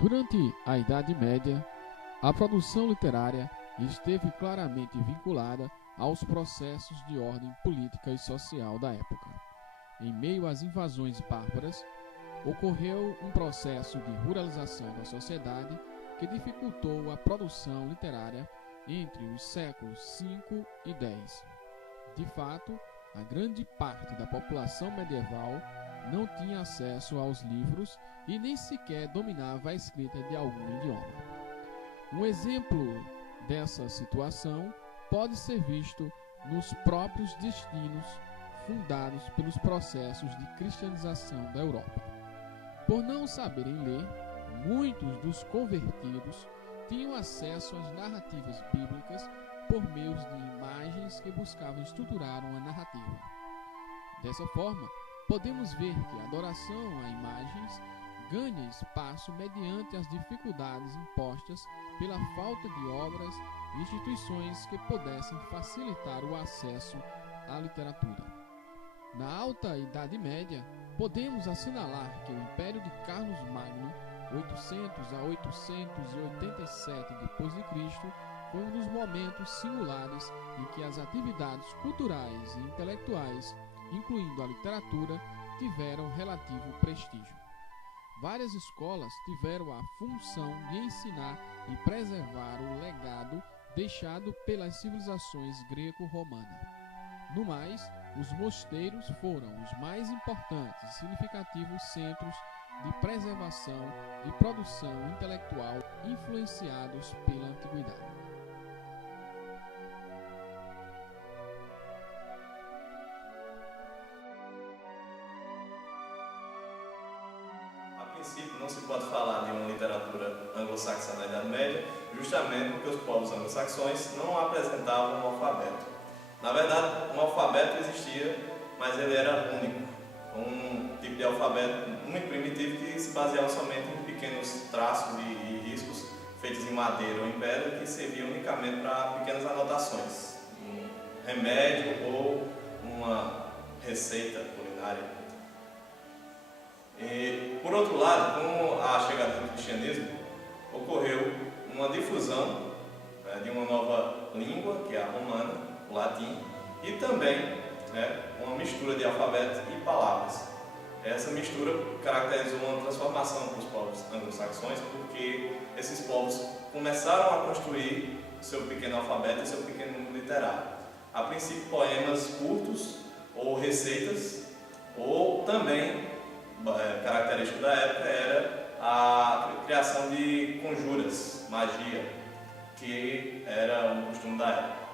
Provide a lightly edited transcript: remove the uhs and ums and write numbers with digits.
Durante a Idade Média, a produção literária esteve claramente vinculada aos processos de ordem política e social da época. Em meio às invasões bárbaras, ocorreu um processo de ruralização da sociedade que dificultou a produção literária entre os séculos V e X. De fato, a grande parte da população medieval não tinha acesso aos livros e nem sequer dominava a escrita de algum idioma. Um exemplo dessa situação pode ser visto nos próprios destinos fundados pelos processos de cristianização da Europa. Por não saberem ler, muitos dos convertidos tinham acesso às narrativas bíblicas por meio de imagens que buscavam estruturar uma narrativa. Dessa forma, podemos ver que a adoração a imagens ganha espaço mediante as dificuldades impostas pela falta de obras e instituições que pudessem facilitar o acesso à literatura. Na Alta Idade Média, podemos assinalar que o Império de Carlos Magno, 800 a 887 d.C., foi um dos momentos singulares em que as atividades culturais e intelectuais, incluindo a literatura, tiveram relativo prestígio. Várias escolas tiveram a função de ensinar e preservar o legado deixado pelas civilizações greco-romana. No mais, os mosteiros foram os mais importantes e significativos centros de preservação e produção intelectual influenciados pela antiguidade. A princípio, não se pode falar de uma literatura anglo-saxã na Idade Média, justamente porque os povos anglo-saxões não apresentavam um alfabeto. Na verdade, um alfabeto existia, mas ele era único. Um tipo de alfabeto muito primitivo que se baseava somente em pequenos traços e riscos feitos em madeira ou em pedra que serviam unicamente para pequenas anotações, um remédio ou uma receita culinária. E, por outro lado, com a chegada do cristianismo, ocorreu uma difusão de uma nova língua, que é a romana, o latim, e também uma mistura de alfabeto e palavras. Essa mistura caracterizou uma transformação para os povos anglo-saxões, porque esses povos começaram a construir o seu pequeno alfabeto e seu pequeno mundo literário. A princípio, poemas curtos ou receitas, ou também, característico da época, era a criação de conjuras, magia, que era um costume da época.